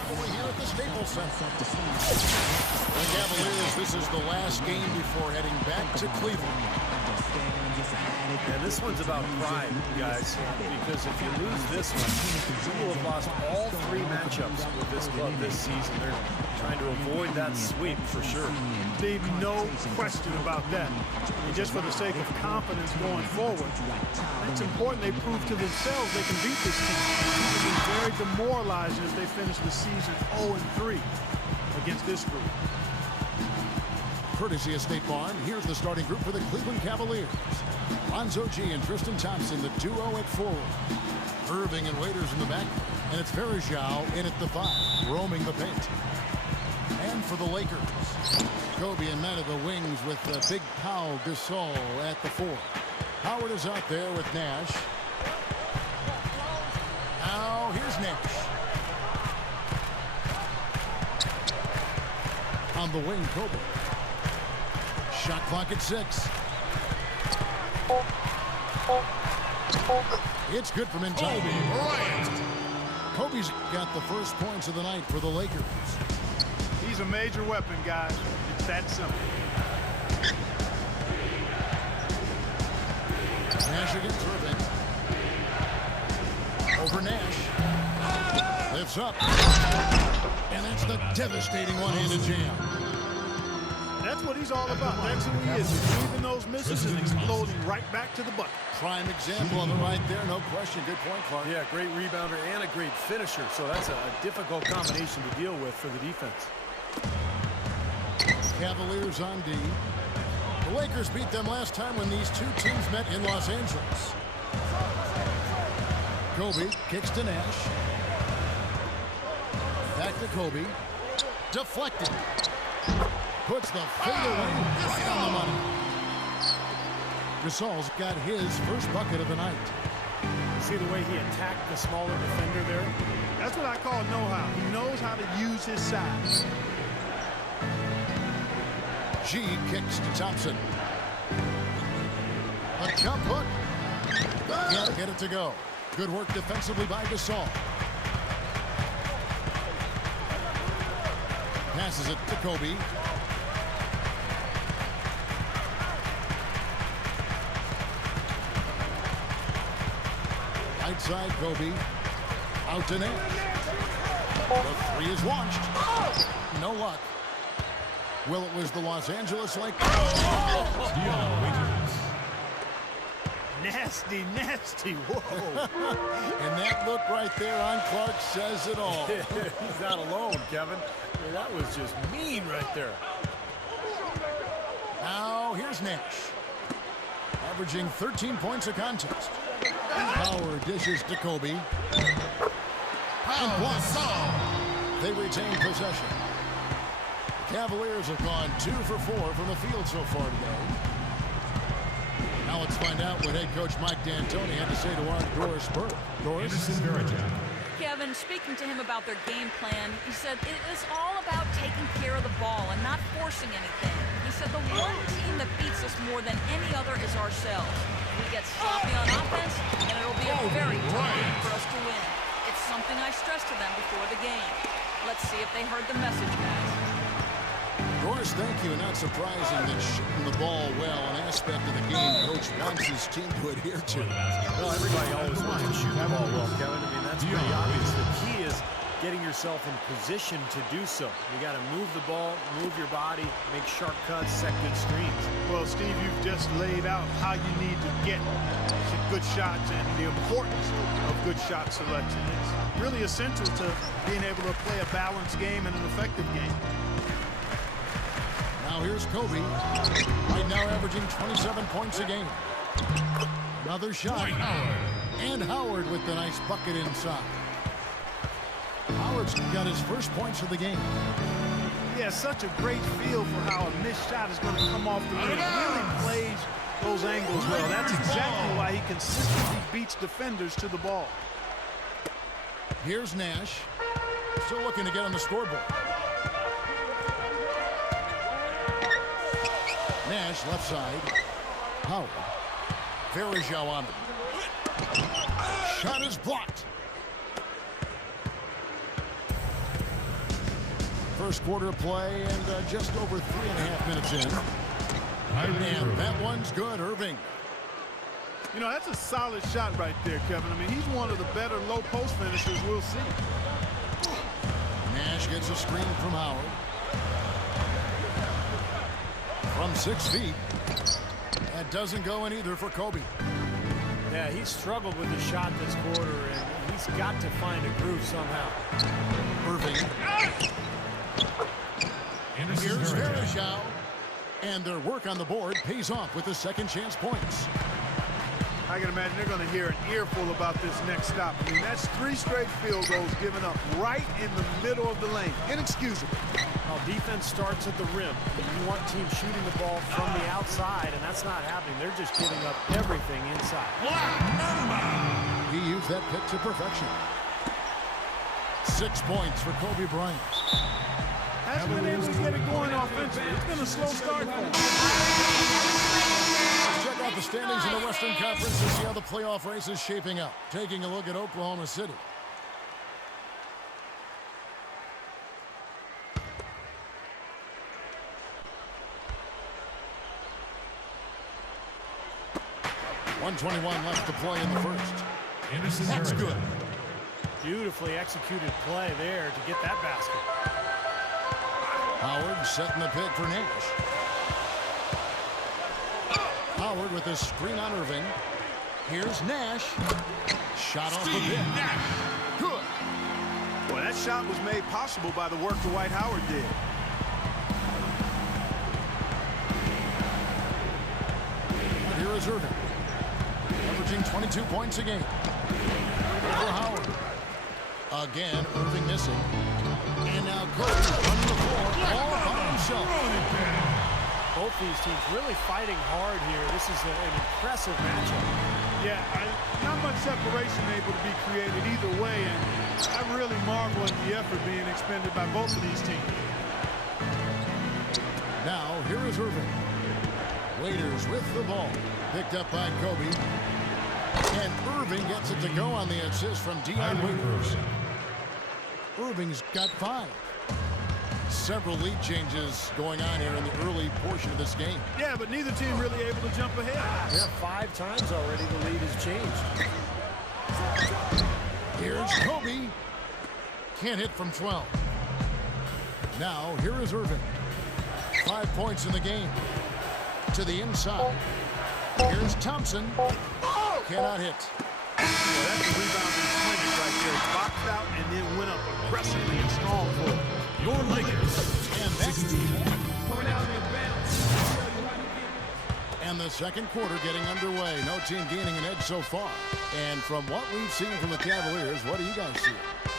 rivalry here at the Staples Center. The Cavaliers, this is the last game before heading back to Cleveland. And this one's about pride, guys, because if you lose this one, you will have lost all 3 matchups with this club this season. They're trying to avoid that sweep for sure. Steve, no question about that. And just for the sake of confidence going forward, it's important they prove to themselves they can beat this team. It would be very demoralizing if they finish the season 0-3 against this group. Courtesy of State Farm, here's the starting group for the Cleveland Cavaliers. Lonzo G and Tristan Thompson, the duo at forward. Irving and Waiters in the back, and it's Verjao in at the 5, roaming the paint. And for the Lakers, Kobe and Matt of the wings with the big Pau Gasol at the 4. Howard is out there with Nash. Now here's Nash. On the wing, Kobe. Shot clock at 6. It's good from inside. Kobe's got the first points of the night for the Lakers. He's a major weapon, guys. It's that simple. Nash against Irving. Over Nash. Lifts up. And that's the devastating one-handed jam. That's what he's all about. That's who he is. Receiving those misses and exploding right back to the bucket. Prime example on the right there, no question. Good point, Clark. Yeah, great rebounder and a great finisher. So that's a difficult combination to deal with for the defense. Cavaliers on D. The Lakers beat them last time when these two teams met in Los Angeles. Kobe kicks to Nash. Back to Kobe. Deflected. Puts the fadeaway right on the money. Gasol's got his first bucket of the night. See the way he attacked the smaller defender there? That's what I call know-how. He knows how to use his size. G kicks to Thompson. A jump hook. Can't get it to go. Good work defensively by Gasol. Passes it to Kobe. Right side, Kobe. Out to Nash. The 3 is launched. No luck. Well, it was the Los Angeles Lakers. Nasty, nasty. Whoa. And that look right there on Clark says it all. He's not alone, Kevin. I mean, that was just mean right there. Now, here's Nash. Averaging 13 points a contest. Howard dishes to Kobe. And blocks. They retain possession. The Cavaliers have gone 2 for 4 from the field so far today. Now let's find out what head coach Mike D'Antoni had to say to our Doris Burke. Doris? Kevin, speaking to him about their game plan, he said it is all about taking care of the ball and not forcing anything. He said the one team that beats us more than any other is ourselves. We get sloppy on offense, and it'll be a very tough game for us to win. It's something I stressed to them before the game. Let's see if they heard the message, guys. Doris, thank you. Not surprising that shooting the ball well, an aspect of the game Coach wants his team to adhere to. Well, everybody always wants to shoot the ball well, Kevin. I mean, that's pretty obvious. The key is getting yourself in position to do so. You got to move the ball, move your body, make sharp cuts, set good screens. Well, Steve, you've just laid out how you need to get good shots and the importance of good shot selection. It's really essential to being able to play a balanced game and an effective game. Now here's Kobe, right now averaging 27 points a game. Another shot, and Howard with the nice bucket inside. Howard's got his first points of the game. He has such a great feel for how a missed shot is going to come off the rim. He really plays those angles well. That's exactly why he consistently beats defenders to the ball. Here's Nash, still looking to get on the scoreboard. Nash left side. Howard. Verjao on it. Shot is blocked. First quarter play and just over 3.5 minutes in. And that one's good, Irving. You know, that's a solid shot right there, Kevin. I mean, he's one of the better low post finishers we'll see. Nash gets a screen from Howard. From 6 feet. That doesn't go in either for Kobe. Yeah, he's struggled with his shot this quarter, and he's got to find a groove somehow. Irving. Here's Varejao. And their work on the board pays off with the second chance points. I can imagine they're going to hear an earful about this next stop. I mean, that's 3 straight field goals given up right in the middle of the lane. Inexcusable. Well, defense starts at the rim. You want teams shooting the ball from the outside, and that's not happening. They're just giving up everything inside. He used that pick to perfection. 6 points for Kobe Bryant. Hasn't been able to get it going offensively. It's been a slow start for him. Check out the standings in the Western Conference and see how the playoff race is shaping up. Taking a look at Oklahoma City. .121 left to play in the first. That's good. Beautifully executed play there to get that basket. Howard setting the pick for Nash. Howard with a screen on Irving. Here's Nash. Shot off the pick. Good. Well, that shot was made possible by the work that Dwight Howard did. And here is Irving. Averaging 22 points a game. Over Howard. Again, Irving missing. And now Kobe running the floor all by himself. Both these teams really fighting hard here. This is an impressive matchup. Yeah, not much separation able to be created either way, and I really marvel at the effort being expended by both of these teams. Now, here is Irving. Waiters with the ball. Picked up by Kobe. And Irving gets it to go on the assist from Dion Waiters. Irving's got 5. Several lead changes going on here in the early portion of this game. Yeah, but neither team really able to jump ahead. Yeah, 5 times already the lead has changed. Here's Kobe. Can't hit from 12. Now, here is Irving. 5 points in the game. To the inside. Here's Thompson. Cannot hit. Well, that's a rebounding clinic right there. He boxed out and then went up aggressively and strong for it. Your Lakers. And that's and the second quarter getting underway. No team gaining an edge so far. And from what we've seen from the Cavaliers, what do you guys see?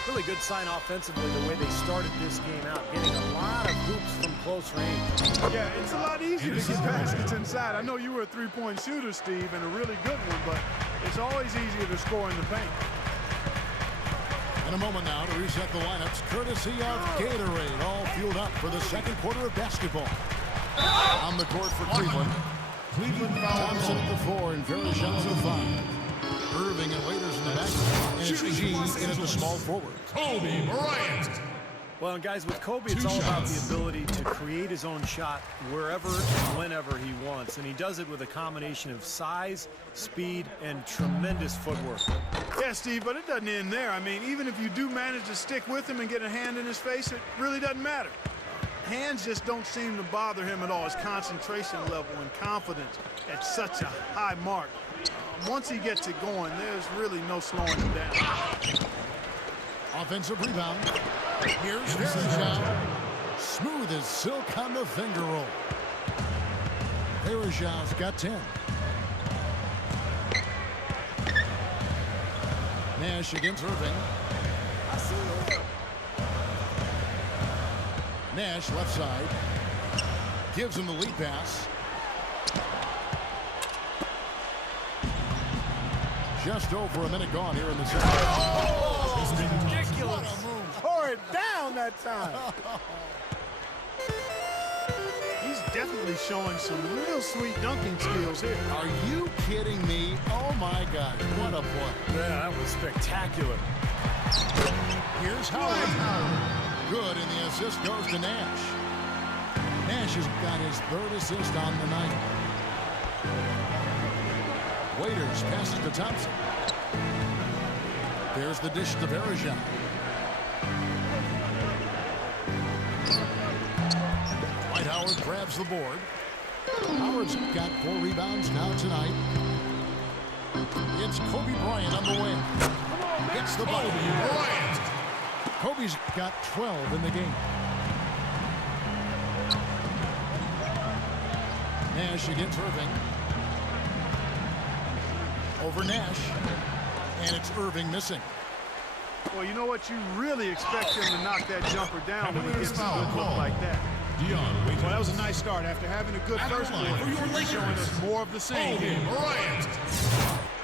Really good sign offensively the way they started this game out, getting a lot of hoops from close range. Yeah, it's a lot easier to get baskets inside. I know you were a three-point shooter, Steve, and a really good one, but it's always easier to score in the paint. In a moment now to reset the lineups, courtesy of Gatorade, all fueled up for the second quarter of basketball. On the court for Cleveland. Thompson at the 4 and Varejao at the 5. Irving and Waiters in the back. And it's G in at the small forward. Kobe Bryant. Well, and guys, with Kobe, it's all about the ability to create his own shot wherever and whenever he wants. And he does it with a combination of size, speed, and tremendous footwork. Yeah, Steve, but it doesn't end there. I mean, even if you do manage to stick with him and get a hand in his face, it really doesn't matter. Hands just don't seem to bother him at all. His concentration level and confidence at such a high mark. Once he gets it going, there's really no slowing him down. Offensive rebound. Here's Varejao. Smooth as silk on the finger roll. Varejao's got 10. Nash against Irving. Nash left side. Gives him the lead pass. Just over a minute gone here in the second. Oh, ridiculous. Tore it down that time. He's definitely showing some real sweet dunking skills here. Are you kidding me? Oh, my God. What a play. Yeah, that was spectacular. Here's Howard. good, and the assist goes to Nash. Nash has got his third assist on the night. Waiters passes to Thompson. There's the dish to Bergeron. Dwight Howard grabs the board. Howard's got 4 rebounds now tonight. It's Kobe Bryant on the wing. Gets the ball. Bryant. Kobe's got 12 in the game. Nash against Irving. Over Nash. And it's Irving missing. Well, you know what? You really expect him to knock that jumper down when he gets a good look like that. Well, that was a nice start. After having a good first quarter, showing us more of the same here.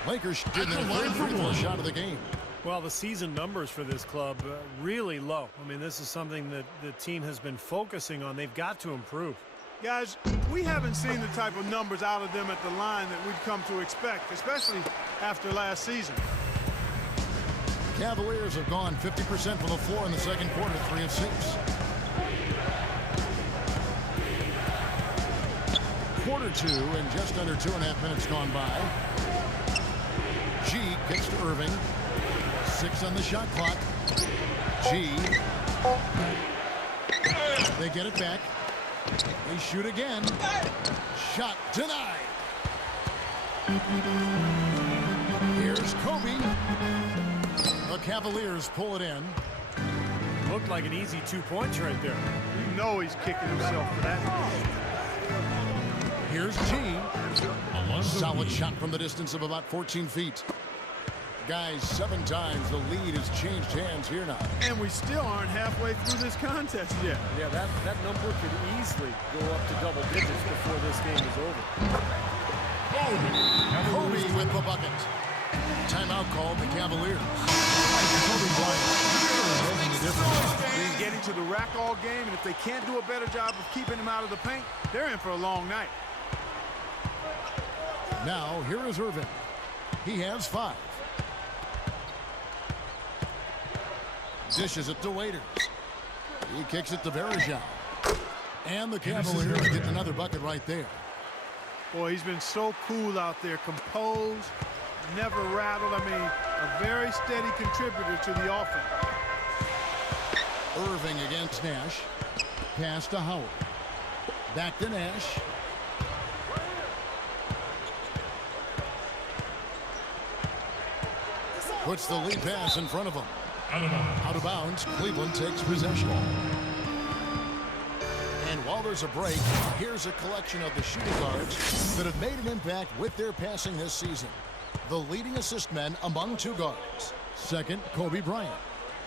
Lakers did their third free throw shot of the game. Well, the season numbers for this club really low. I mean, this is something that the team has been focusing on. They've got to improve. Guys, we haven't seen the type of numbers out of them at the line that we've come to expect, especially after last season. Cavaliers have gone 50% from the floor in the second quarter, 3 of 6. Quarter 2 and just under 2.5 minutes gone by. G kicks to Irving. 6 on the shot clock. G. They get it back. They shoot again. Shot denied. Here's Kobe. The Cavaliers pull it in. Looked like an easy 2 points right there. You know he's kicking himself for that. Here's G. Solid shot from the distance of about 14 feet. Guys, 7 times the lead has changed hands here now. And we still aren't halfway through this contest yet. Yeah, that number could easily go up to double digits before this game is over. Kobe with the bucket. Timeout called the Cavaliers. Kobe Bryant making a difference. He's getting to the rack all game, and if they can't do a better job of keeping him out of the paint, they're in for a long night. Now, here is Irving. He has 5. Dishes it to Waiters. He kicks it to Bergeron. And the Cavaliers get another bucket right there. Boy, he's been so cool out there, composed, never rattled. I mean, a very steady contributor to the offense. Irving against Nash. Pass to Howard. Back to Nash. Puts the lead pass in front of him. Out of bounds, Cleveland takes possession. And while there's a break, here's a collection of the shooting guards that have made an impact with their passing this season. The leading assist men among 2 guards. Second, Kobe Bryant.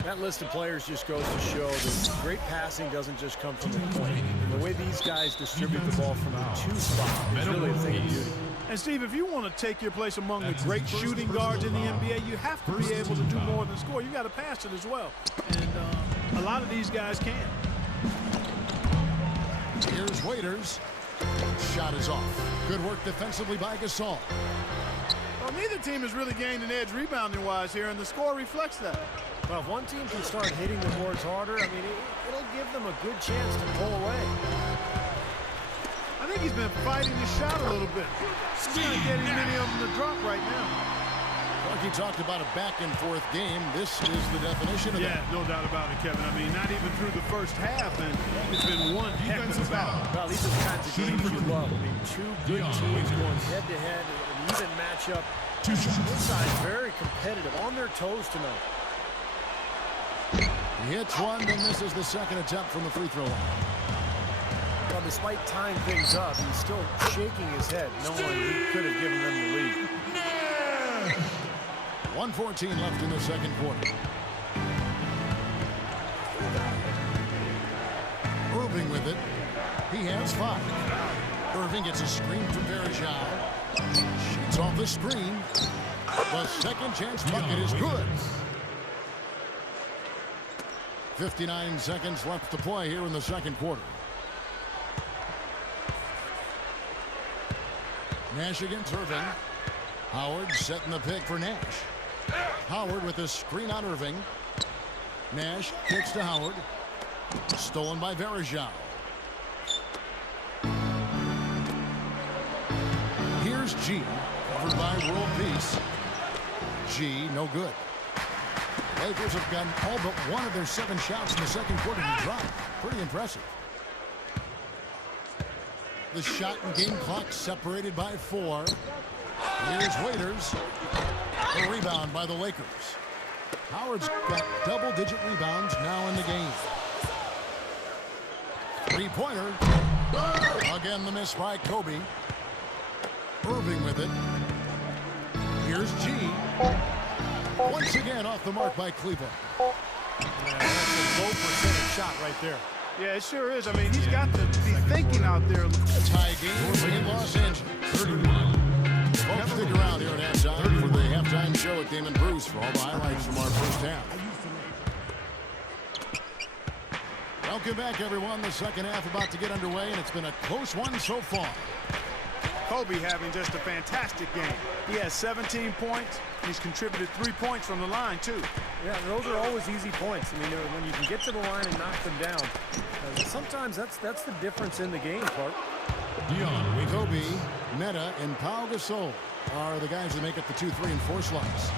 That list of players just goes to show that great passing doesn't just come from the point. The way these guys distribute the ball from the 2 spot is really a thing of beauty. And Steve, if you want to take your place among the great shooting guards in the NBA, you have to be able to do more than score. You got to pass it as well. And a lot of these guys can. Here's Waiters. Shot is off. Good work defensively by Gasol. Well, neither team has really gained an edge rebounding-wise here, and the score reflects that. Well, if one team can start hitting the boards harder, I mean, it'll give them a good chance to pull away. I think he's been fighting the shot a little bit. He's not getting many of them to drop right now. Clarky talked about a back-and-forth game. This is the definition of that. Yeah, no doubt about it, Kevin. I mean, not even through the first half, and it's been one heck of a battle. Well, these are the kinds of games you love. I mean, 2 good teams going head-to-head, an even matchup. Both sides very competitive, on their toes tonight. He hits one, then misses the second attempt from the free throw line. Well, despite tying things up, he's still shaking his head, knowing he could have given them the lead. 1:14 left in the second quarter. Irving with it. He has 5. Irving gets a screen from Bergeron. Shoots off the screen. The second chance bucket is good. 59 seconds left to play here in the second quarter. Nash against Irving. Howard setting the pick for Nash. Howard with a screen on Irving. Nash kicks to Howard. Stolen by Varejao. Here's G, covered by World Peace. G, no good. Lakers have gotten all but one of their 7 shots in the second quarter to drop. Pretty impressive. The shot and game clock separated by 4. Here's Waiters. A rebound by the Lakers. Howard's got double-digit rebounds now in the game. Three-pointer. Again, the miss by Kobe. Irving with it. Here's G. Once again off the mark by Cleveland. Yeah, that's a low percentage shot right there. Yeah, it sure is. I mean, he's got to be thinking out there. Tie game in Los Angeles. Folks, stick around here at halftime for the halftime show at Damon Bruce for all the highlights from our first half. Welcome back, everyone. The second half about to get underway, and it's been a close one so far. Kobe having just a fantastic game. He has 17 points. He's contributed 3 points from the line, too. Yeah, those are always easy points. I mean, when you can get to the line and knock them down, sometimes that's the difference in the game, Clark. Kobe, Meta, and Pau Gasol are the guys that make up the 2, 3, and 4 slots.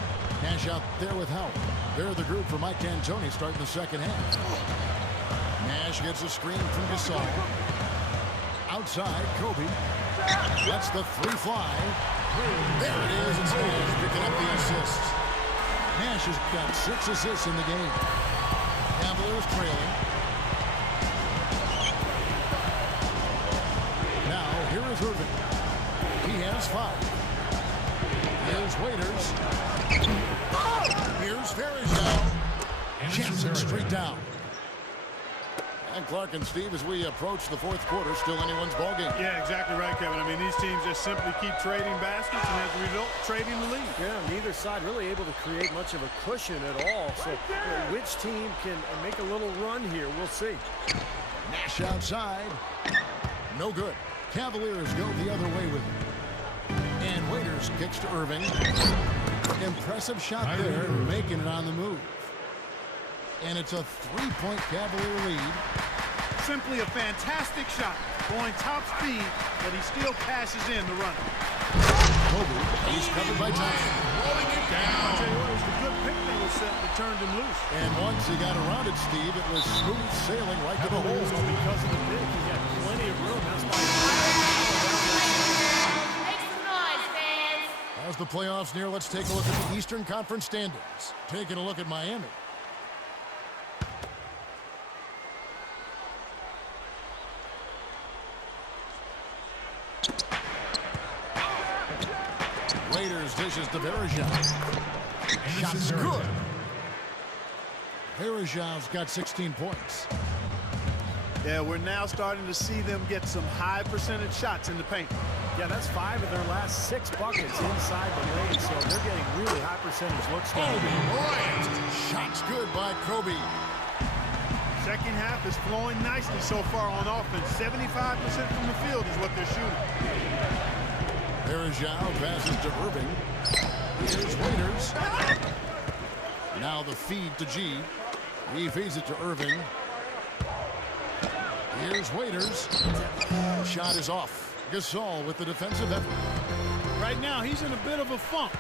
Nash out there with help. They're the group for Mike D'Antoni starting the second half. Nash gets a screen from Gasol. Outside, Kobe. That's the 3 fly. There it is. It's Nash picking up the assists. Nash has got 6 assists in the game. Cavaliers trailing. Now, here is Irving. He has 5. Here's Waiters. Here's Varejao. Jansen straight down. And Clark and Steve, as we approach the fourth quarter, still anyone's ballgame. Yeah, exactly right, Kevin. I mean, these teams just simply keep trading baskets and as a result, trading the lead. Yeah, neither side really able to create much of a cushion at all. So which team can make a little run here? We'll see. Nash outside. No good. Cavaliers go the other way with it. And Waiters kicks to Irving. Impressive shot there, making it on the move. And it's a 3-point Cavalier lead. Simply a fantastic shot. Going top speed, but he still passes in the run. Kobe, he's covered by Johnson. Rolling it down. I'll tell you what, it was the good pick that was set that turned him loose. And once he got around it, Steve, it was smooth sailing right to the hole. Because of the pick, he had plenty of room. That's why. Make some noise, fans. As the playoffs near, let's take a look at the Eastern Conference standings. Taking a look at Miami. Raiders dishes to Varejao. Shot's good. Varejao's got 16 points. Yeah, we're now starting to see them get some high percentage shots in the paint. Yeah, that's 5 of their last 6 buckets inside the lane, so they're getting really high percentage looks. Kobe Bryant. Shot's good by Kobe. Second half is flowing nicely so far on offense. 75% from the field is what they're shooting. Varejao passes to Irving. Here's Waiters. Now the feed to G. He feeds it to Irving. Here's Waiters. Shot is off. Gasol with the defensive effort. Right now, he's in a bit of a funk.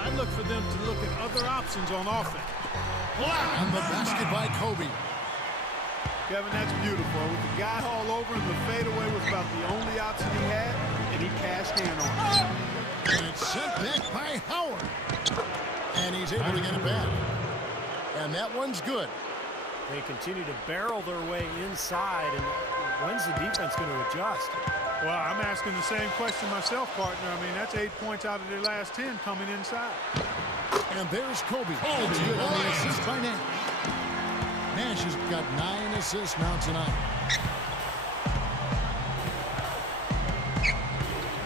I'd look for them to look at other options on offense. And the basket by Kobe. Kevin, that's beautiful. With the guy all over him, the fadeaway was about the only option he had, and he cashed in on it. And it's sent back by Howard. And he's able to get it back. And that one's good. They continue to barrel their way inside, and when's the defense going to adjust? Well, I'm asking the same question myself, partner. I mean, that's 8 points out of their last 10 coming inside. And there's Kobe. It's good on the assist by Nash. Nash has got 9 assists now tonight.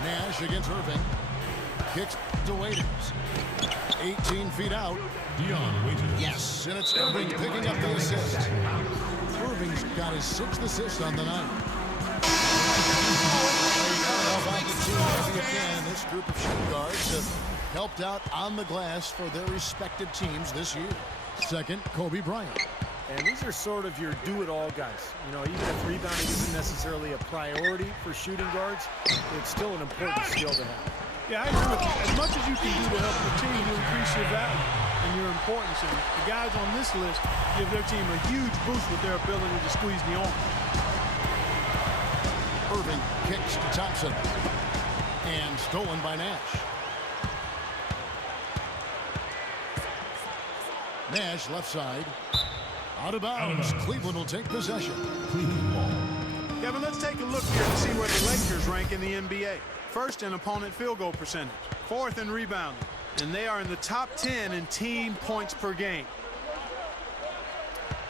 Nash against Irving. Kicks to Waiters. 18 feet out. Yes, and it's Irving picking up the assist. Irving's got his 6th assist on the night. Again, this group of shooting guards have helped out on the glass for their respective teams this year. Second, Kobe Bryant. And these are sort of your do-it-all guys. You know, even if rebounding isn't necessarily a priority for shooting guards, it's still an important skill to have. Yeah, I agree with you. As much as you can do to help the team, you increase your value and your importance. And the guys on this list give their team a huge boost with their ability to squeeze the arm. Irving kicks to Thompson. And stolen by Nash. Nash left side. Out of bounds. Cleveland will take possession. Kevin, let's take a look here to see where the Lakers rank in the NBA. First in opponent field goal percentage. Fourth in rebounding. And they are in the top 10 in team points per game.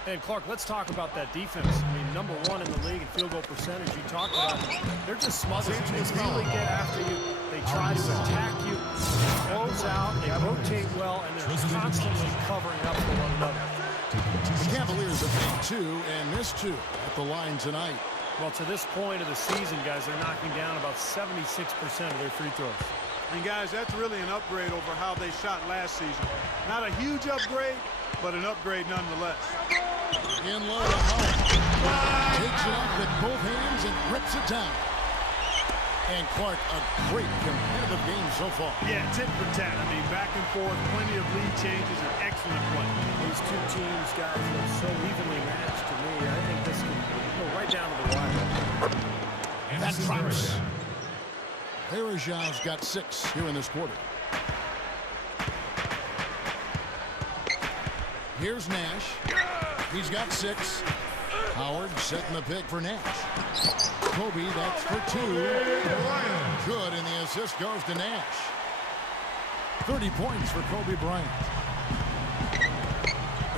And Clark, let's talk about that defense. I mean, number 1 in the league in field goal percentage. You talked about it. They're just smothering. They really get after you. They try to attack you. Close out. They rotate well, and they're constantly covering up for one another. The Cavaliers have made 2 and missed 2 at the line tonight. Well, to this point of the season, guys, they're knocking down about 76% of their free throws. And guys, that's really an upgrade over how they shot last season. Not a huge upgrade, but an upgrade nonetheless. In low to Howard. Takes it up with both hands and rips it down. And Clark, a great competitive game so far. Yeah, tit for tat. I mean, back and forth, plenty of lead changes, and excellent play. These two teams, guys, look so evenly matched to me. I think this can go right down to the wire. That drops. Verajav's got 6 here in this quarter. Here's Nash. He's got 6. Howard setting the pick for Nash. Kobe, that's for 2. Good, and the assist goes to Nash. 30 points for Kobe Bryant.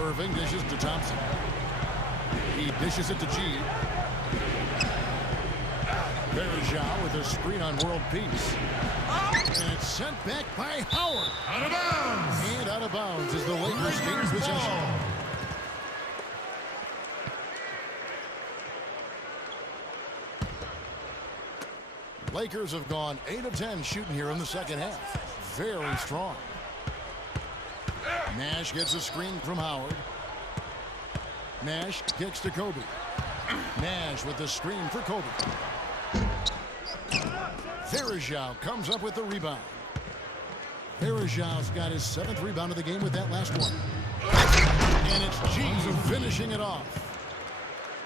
Irving dishes to Thompson. He dishes it to G. Verajao with a screen on world peace. And it's sent back by Howard. Out of bounds. And out of bounds as the Lakers gain possession. Lakers have gone 8 of 10 shooting here in the second half. Very strong. Nash gets a screen from Howard. Nash kicks to Kobe. Nash with the screen for Kobe. Verajao comes up with the rebound. Verajao's got his 7th rebound of the game with that last one. And it's G finishing it off.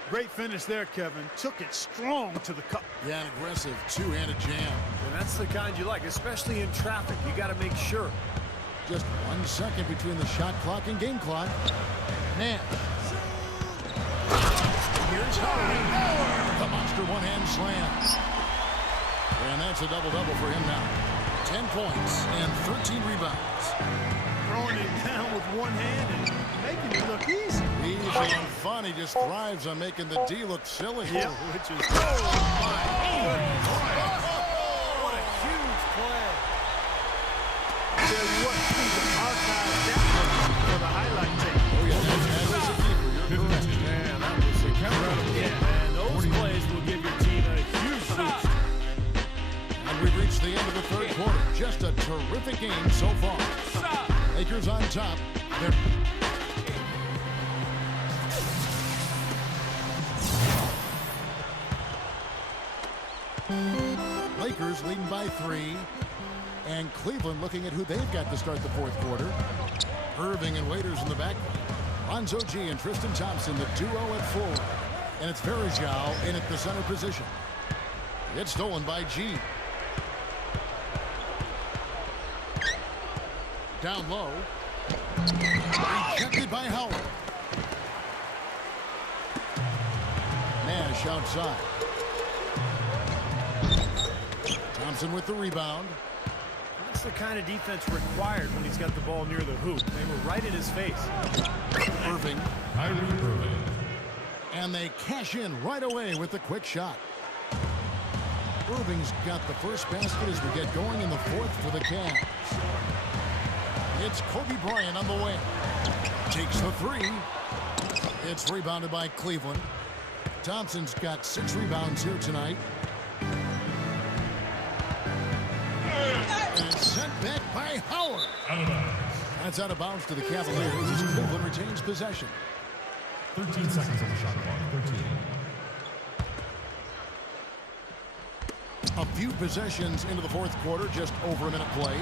Great finish there, Kevin. Took it strong to the cup. Yeah, an aggressive two-handed jam. And that's the kind you like, especially in traffic. You got to make sure. Just 1 second between the shot clock and game clock. Nash. Here's Howard. The monster one-hand slam. And that's a double-double for him now. 10 points and 13 rebounds. Throwing it down with one hand and making it look easy. Easy and fun. He just thrives on making the D look silly. Yep. Which is what a huge play. Tell you what, you can archive that one for the highlight tape. Oh, yeah, that was a keeper. You're correct. Man, that was incredible. Yeah, and those plays will give your team a huge boost. And we've reached the end of the third quarter. Just a terrific game so far. Lakers on top. They're Lakers leading by 3. And Cleveland looking at who they've got to start the fourth quarter. Irving and Waiters in the back. Lonzo G and Tristan Thompson, the duo at forward. And it's Verajao in at the center position. It's stolen by G. Down low. Rejected by Howard. Nash outside. Thompson with the rebound. That's the kind of defense required when he's got the ball near the hoop. They were right in his face. Irving. Irving. And they cash in right away with the quick shot. Irving's got the first basket as we get going in the fourth for the Cavs. It's Kobe Bryant on the way. Takes the 3. It's rebounded by Cleveland. Thompson's got 6 rebounds here tonight. And it's sent back by Howard. Out of bounds. That's out of bounds to the Cavaliers as Cleveland retains possession. 13 seconds on the shot clock. 13. A few possessions into the fourth quarter, just over a minute played.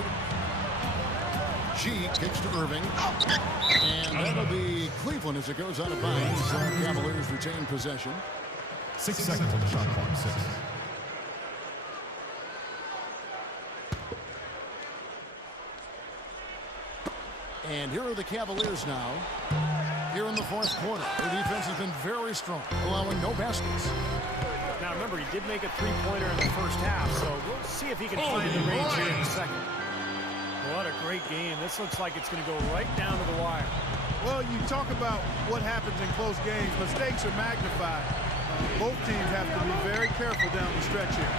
G kicks to Irving. And that'll be Cleveland as it goes out of bounds. Cavaliers retain possession. 6 seconds on the shot clock. 6. And here are the Cavaliers now. Here in the fourth quarter, their defense has been very strong, allowing no baskets. Now remember, he did make a three-pointer in the first half, so we'll see if he can find the range here in the second. What a great game. This looks like it's going to go right down to the wire. Well, you talk about what happens in close games. Mistakes are magnified. Both teams have to be very careful down the stretch here.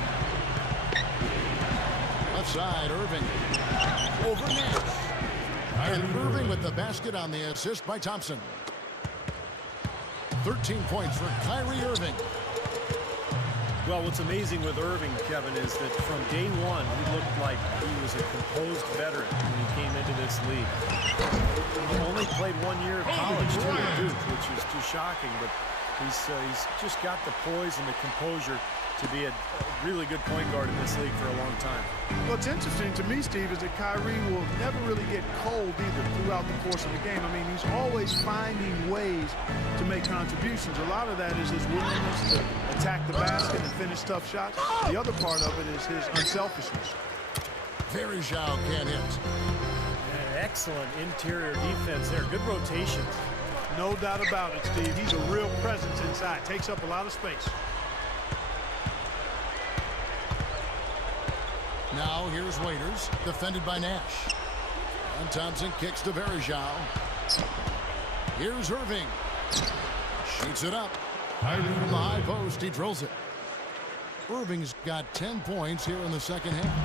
Left side, Irving. Over Nash. And Irving with the basket on the assist by Thompson. 13 points for Kyrie Irving. Well, what's amazing with Irving, Kevin, is that from day one, he looked like he was a composed veteran when he came into this league. He only played 1 year of college, too, at Duke, which is too shocking, but he's just got the poise and the composure to be a really good point guard in this league for a long time. What's interesting to me, Steve, is that Kyrie will never really get cold either throughout the course of the game. I mean, he's always finding ways to make contributions. A lot of that is his willingness to attack the basket and finish tough shots. The other part of it is his unselfishness. Varejao can't hit. And excellent interior defense there. Good rotations. No doubt about it, Steve. He's a real presence inside. Takes up a lot of space. Now here's Waiters, defended by Nash. And Thompson kicks to Varejao. Here's Irving. Shoots it up. From the high post, he drills it. Irving's got 10 points here in the second half.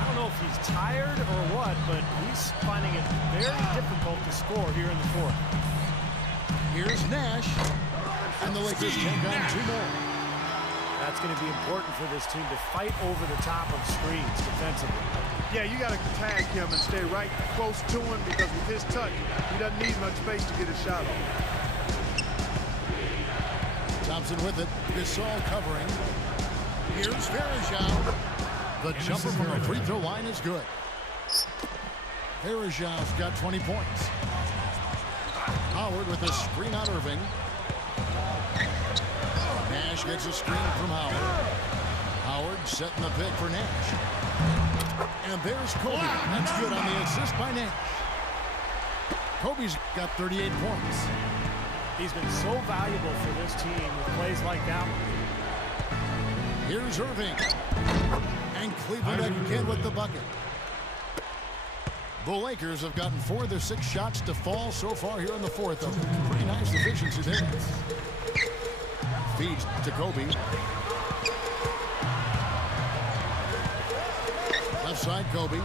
I don't know if he's tired or what, but he's finding it very difficult to score here in the fourth. Here's Nash. And the Lakers take on 2 more. That's going to be important for this team to fight over the top of screens defensively. Yeah, you got to tag him and stay right close to him because with his touch, he doesn't need much space to get his shot off. Thompson with it. Gasol covering. Here's Varejao. The jumper from the free throw line is good. Varejao's got 20 points. Howard with a screen on Irving. Nash gets a screen from Howard. Howard setting the pick for Nash. And there's Kobe. That's good on the assist by Nash. Kobe's got 38 points. He's been so valuable for this team with plays like that one. Here's Irving. And Cleveland again with the bucket. The Lakers have gotten 4 of their 6 shots to fall so far here in the fourth. A pretty nice efficiency there. Feeds to Kobe. Left side, Kobe.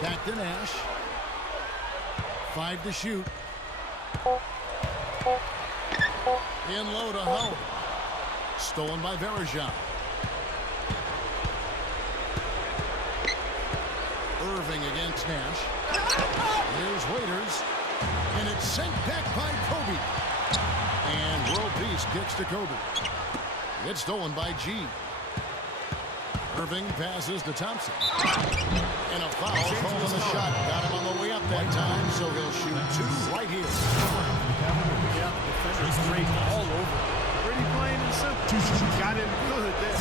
Back to Nash. 5 to shoot. In low to Howard. Stolen by Varejao. Irving against Nash. Here's Waiters. And it's sent back by Kobe. And world peace kicks to Kobe. It's stolen by G. Irving passes to Thompson. And a foul call on the shot. Got him on the way up that time, so he'll shoot 2 right here. Yeah, the defender's great all over. Pretty plain and simple. Got him good there.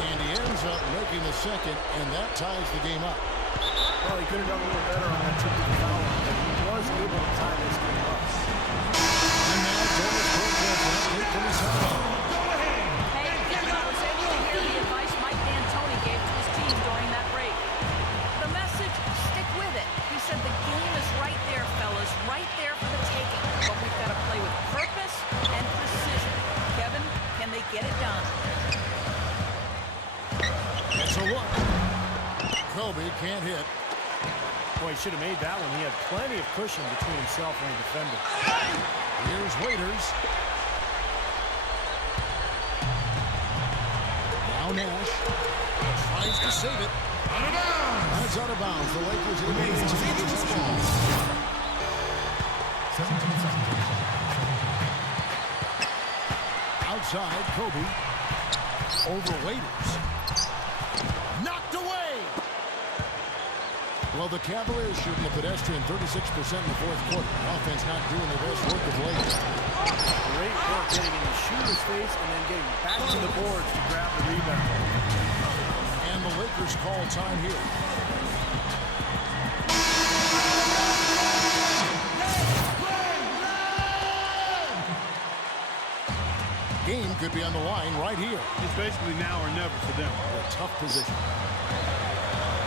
And he ends up making the second, and that ties the game up. Well, he could have done a little better on that tip of the foul, but he was able to tie this game up. And now Dennis Cortez will take to the sideline. Hey, I was able to hear the advice Mike D'Antoni gave to his team during that break. The message, stick with it. He said the game is right there, fellas, right there for the taking. But we've got to play with purpose and precision. Kevin, can they get it done? It's a look. Kobe can't hit. Boy, he should have made that one. He had plenty of cushion between himself and the defender. Here's Waiters. Now Nash tries to save it. That's out of bounds. The Lakers in the side, Kobe. Over Waiters. Knocked away! Well, the Cavaliers shooting a pedestrian 36% in the fourth quarter. The offense not doing their best work of late. Great work getting in the shooter's face and then getting back to the boards to grab the rebound. And the Lakers call time here. Game could be on the line right here. It's basically now or never for them. A tough position.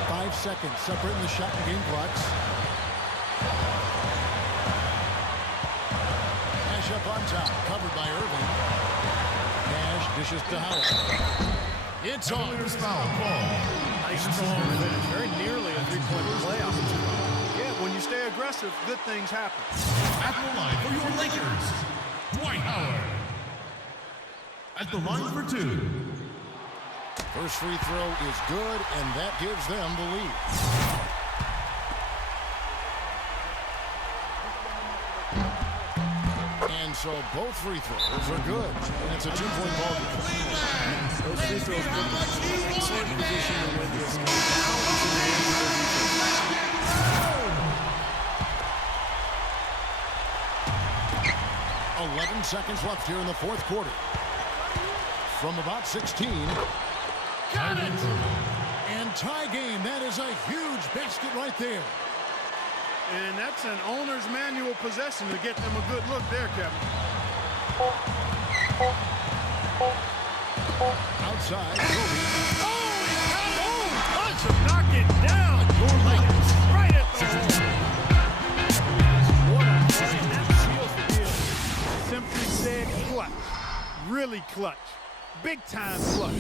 5 seconds separating the shot and game clocks. Nash up on top, covered by Irving. Nash dishes to Howard. It's on. CLEvsLAL foul. Nice strong finish. Very nearly a three-point play opportunity. Yeah, when you stay aggressive, good things happen. At the line for your Lakers, Dwight Howard. At the line for two. First free throw is good, and that gives them the lead. And so both free throws are good. And it's a two-point ball game. Those free throws put them in an excellent position to win this game. Now it's in the hands of their defense. 11 seconds left here in the fourth quarter. From about 16. Got it! And tie game. That is a huge basket right there. And that's an owner's manual possession to get them a good look there, Kevin. Outside, Kobe. Oh, he got it! Oh, punch him, knock it down! Right at the hole. What a play. That seals the deal. Simply said clutch. Really clutch. Big time clutch.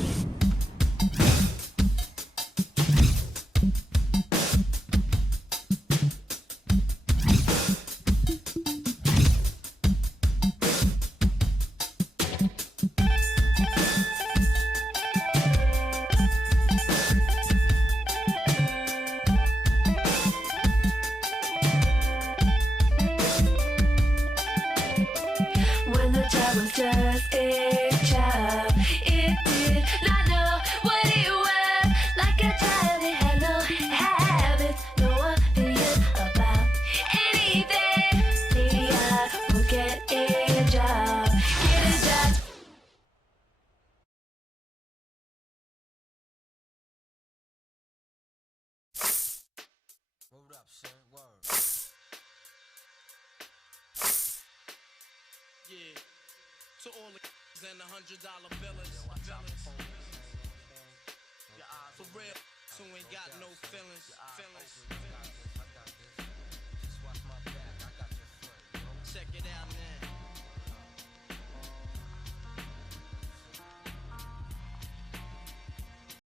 When the child was just a child, it did not know what it was. Like a child, it had no habits, no opinion about anything. Maybe I will get a job, get a job. Word up, son. Word. Yeah. To all the and the $100 billers. For real, who ain't got no feelings. Check it out.